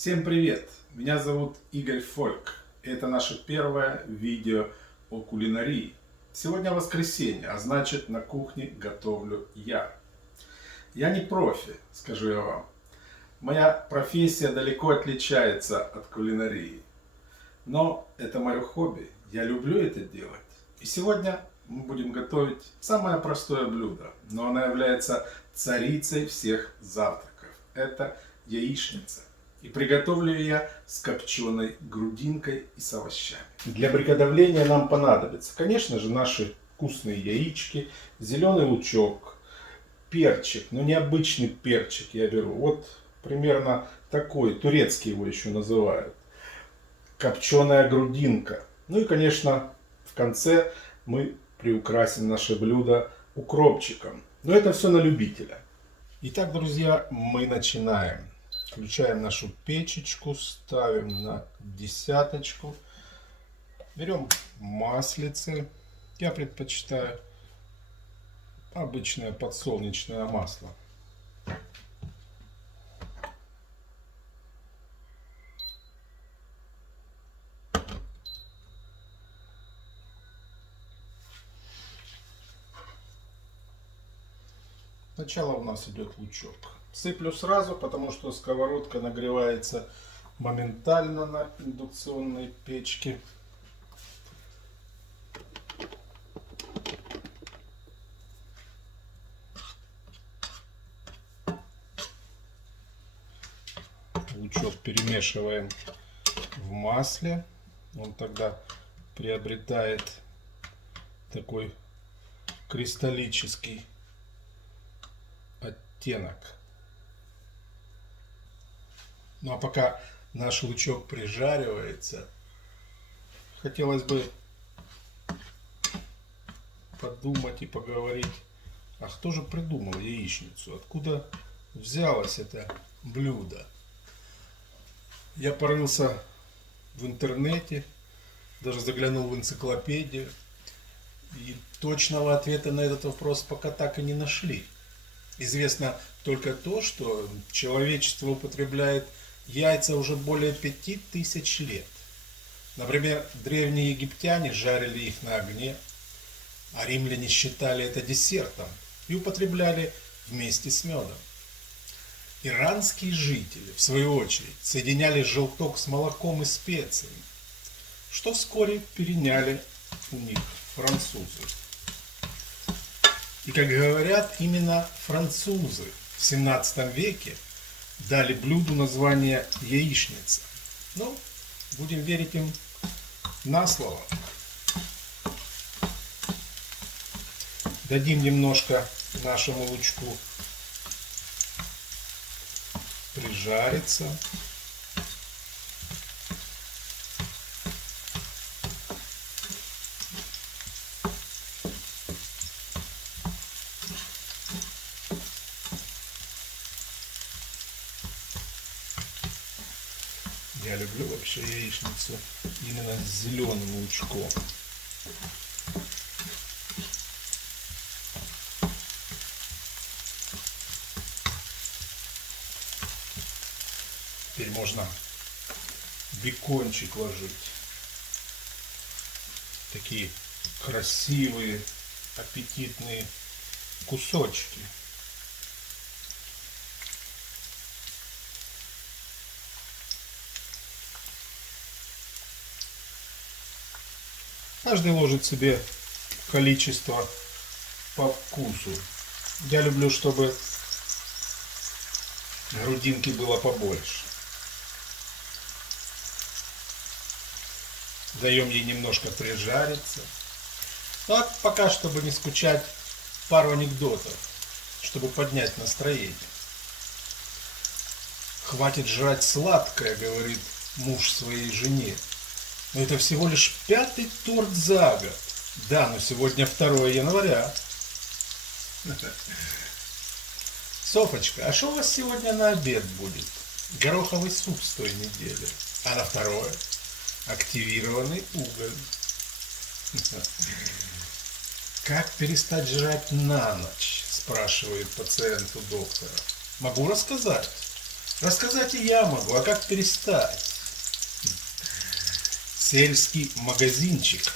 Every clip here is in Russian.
Всем привет! Меня зовут Игорь Фольк. Это наше первое видео о кулинарии. Сегодня воскресенье, а значит на кухне готовлю я. Я не профи, скажу я вам. Моя профессия далеко отличается от кулинарии. Но это мое хобби, я люблю это делать. И сегодня мы будем готовить самое простое блюдо, но оно является царицей всех завтраков. Это яичница. И приготовлю я с копченой грудинкой и с овощами. Для приготовления нам понадобится, конечно же, наши вкусные яички, зеленый лучок, перчик, но не обычный перчик я беру. Вот примерно такой, турецкий его еще называют. Копченая грудинка. Ну и, конечно, в конце мы приукрасим наше блюдо укропчиком. Но это все на любителя. Итак, друзья, мы начинаем. Включаем нашу печечку, ставим на десяточку. Берем маслице. Я предпочитаю обычное подсолнечное масло. Сначала у нас идет лучок. Сыплю сразу, потому что сковородка нагревается моментально на индукционной печке. Лучок перемешиваем в масле. Он тогда приобретает такой кристаллический оттенок. Ну а пока наш лучок прижаривается, хотелось бы подумать и поговорить, а кто же придумал яичницу? Откуда взялось это блюдо? Я порылся в интернете, даже заглянул в энциклопедию, и точного ответа на этот вопрос пока так и не нашли. Известно только то, что человечество употребляет яйца уже более 5000 лет. Например, древние египтяне жарили их на огне, а римляне считали это десертом и употребляли вместе с медом. Иранские жители, в свою очередь, соединяли желток с молоком и специями, что вскоре переняли у них французы. И, как говорят, именно французы в 17 веке дали блюду название яичница. Ну, будем верить им на слово. Дадим немножко нашему лучку прижариться. Я люблю вообще яичницу именно с зеленым лучком. Теперь можно бекончик ложить. Такие красивые, аппетитные кусочки. Каждый ложит себе количество по вкусу. Я люблю, чтобы грудинки было побольше. Даем ей немножко прижариться. Ну а пока, чтобы не скучать, пару анекдотов, чтобы поднять настроение. Хватит жрать сладкое, говорит муж своей жене. Но это всего лишь 5-й торт за год. Да, но сегодня 2 января. Софочка, а что у вас сегодня на обед будет? Гороховый суп с той недели. А на 2-е? Активированный уголь. Как перестать жрать на ночь? Спрашивает пациент у доктора. Могу рассказать. Рассказать и я могу, а как перестать? Сельский магазинчик.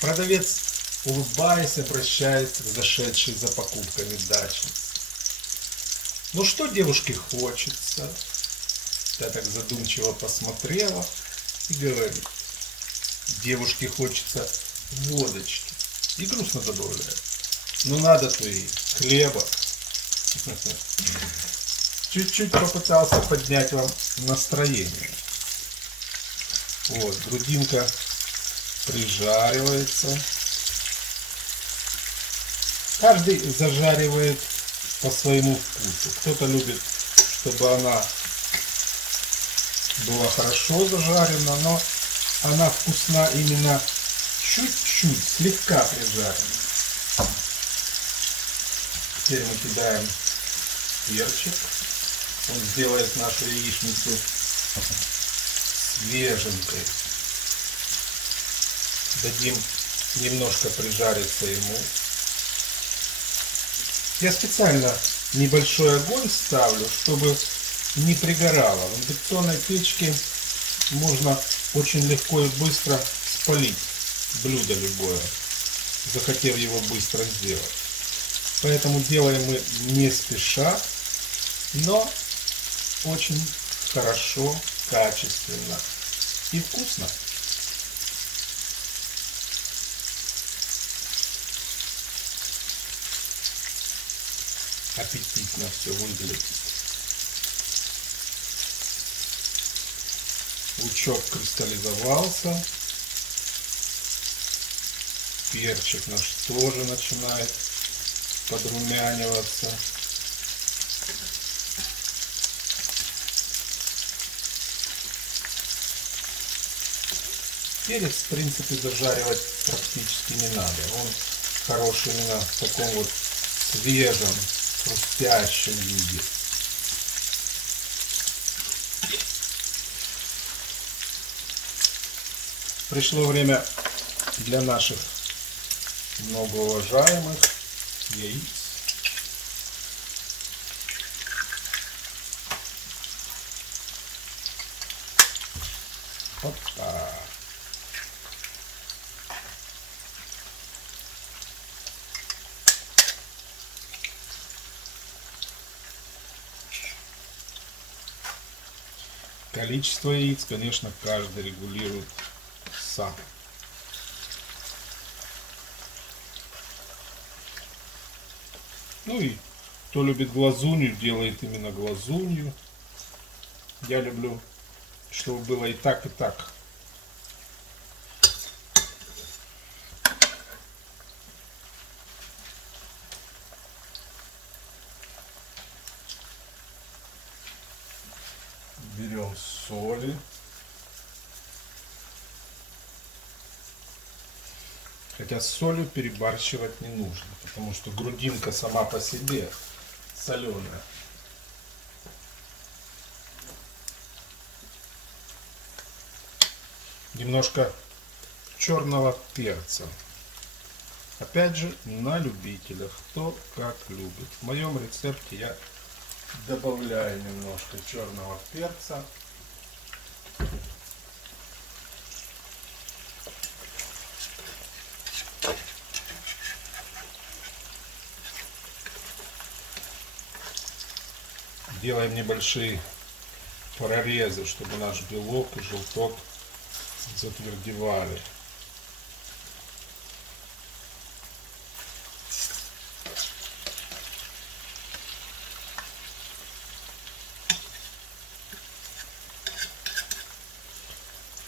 Продавец, улыбаясь, обращается к зашедшей за покупками дачнице. Ну что девушке хочется? Та так задумчиво посмотрела и говорит: девушке хочется водочки. И грустно добавляет: ну надо-то ей хлеба. Чуть-чуть попытался поднять вам настроение. Вот, грудинка прижаривается. Каждый зажаривает по своему вкусу. Кто-то любит, чтобы она была хорошо зажарена, но она вкусна именно чуть-чуть, слегка прижарена. Теперь мы кидаем перчик. Он сделает нашу яичницу свеженькой. Дадим немножко прижариться ему. Я специально небольшой огонь ставлю, чтобы не пригорало. В индукционной печке можно очень легко и быстро спалить блюдо любое, захотев его быстро сделать. Поэтому делаем мы не спеша, но очень хорошо, качественно и вкусно. Аппетитно все выглядит. Лучок кристаллизовался. Перчик наш тоже начинает подрумяниваться. Перец, в принципе, зажаривать практически не надо. Он хороший именно в таком вот свежем, хрустящем виде. Пришло время для наших многоуважаемых яиц. Опа. Количество яиц, конечно, каждый регулирует сам. Ну и кто любит глазунью, делает именно глазунью. Я люблю, чтобы было и так, и так. Берем соли. Хотя с солью перебарщивать не нужно, потому что грудинка сама по себе соленая. Немножко черного перца. Опять же, на любителя, кто как любит. В моем рецепте я добавляю немножко черного перца. Делаем небольшие прорезы, чтобы наш белок и желток затвердевали.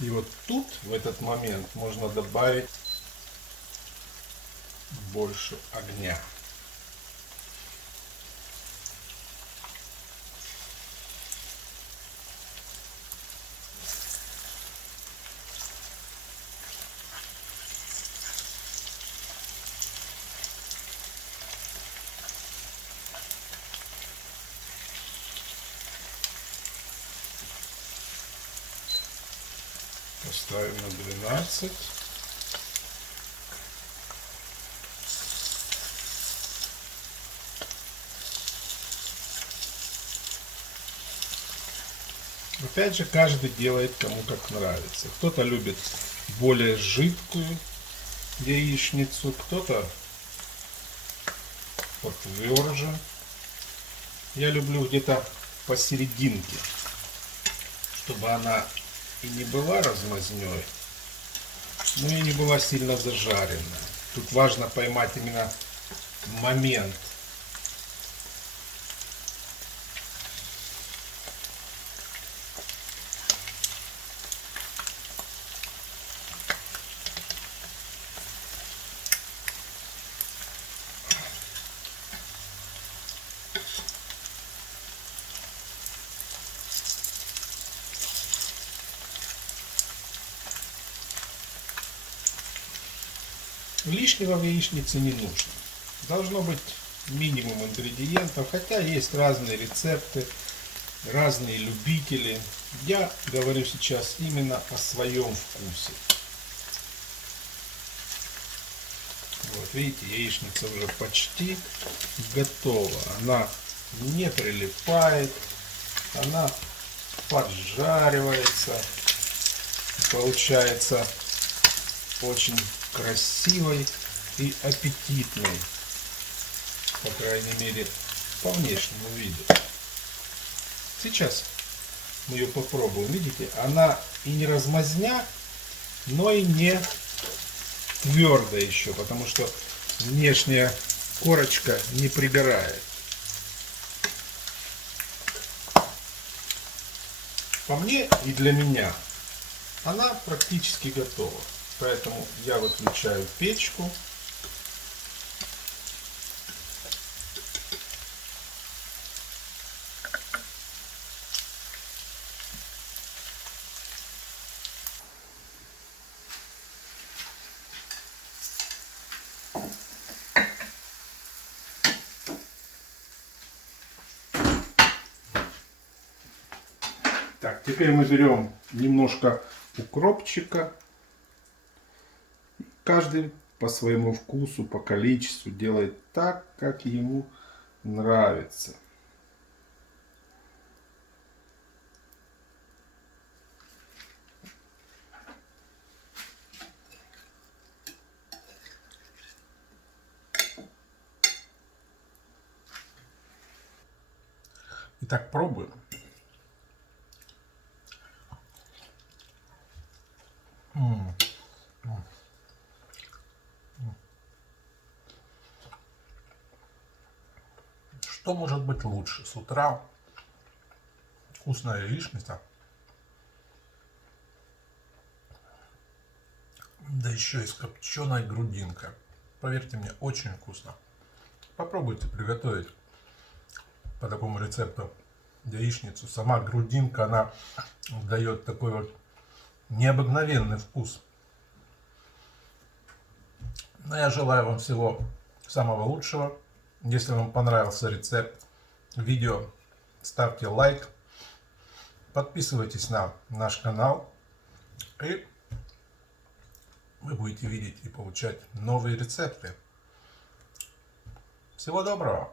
И вот тут, в этот момент, можно добавить больше огня. Поставим на 12. Опять же, каждый делает кому как нравится. Кто-то любит более жидкую яичницу, кто-то потверже. Я люблю где-то посерединке, чтобы она и не была размазнёй, но и не была сильно зажаренная. Тут важно поймать именно момент. Лишнего в яичнице не нужно. Должно быть минимум ингредиентов, хотя есть разные рецепты, разные любители. Я говорю сейчас именно о своем вкусе. Вот видите, яичница уже почти готова. Она не прилипает, она поджаривается. Получается очень красивой и аппетитной, по крайней мере, по внешнему виду. Сейчас мы ее попробуем. Видите, она и не размазня, но и не твердая еще, потому что внешняя корочка не пригорает. По мне и для меня она практически готова. Поэтому я выключаю печку. Так, теперь мы берем немножко укропчика. Каждый по своему вкусу, по количеству делает так, как ему нравится. Итак, пробуем. Что может быть лучше? С утра вкусная яичница, да еще и с копченой грудинкой. Поверьте мне, очень вкусно. Попробуйте приготовить по такому рецепту яичницу. Сама грудинка, она дает такой вот необыкновенный вкус. Но я желаю вам всего самого лучшего. Если вам понравился рецепт, видео, ставьте лайк, подписывайтесь на наш канал, и вы будете видеть и получать новые рецепты. Всего доброго!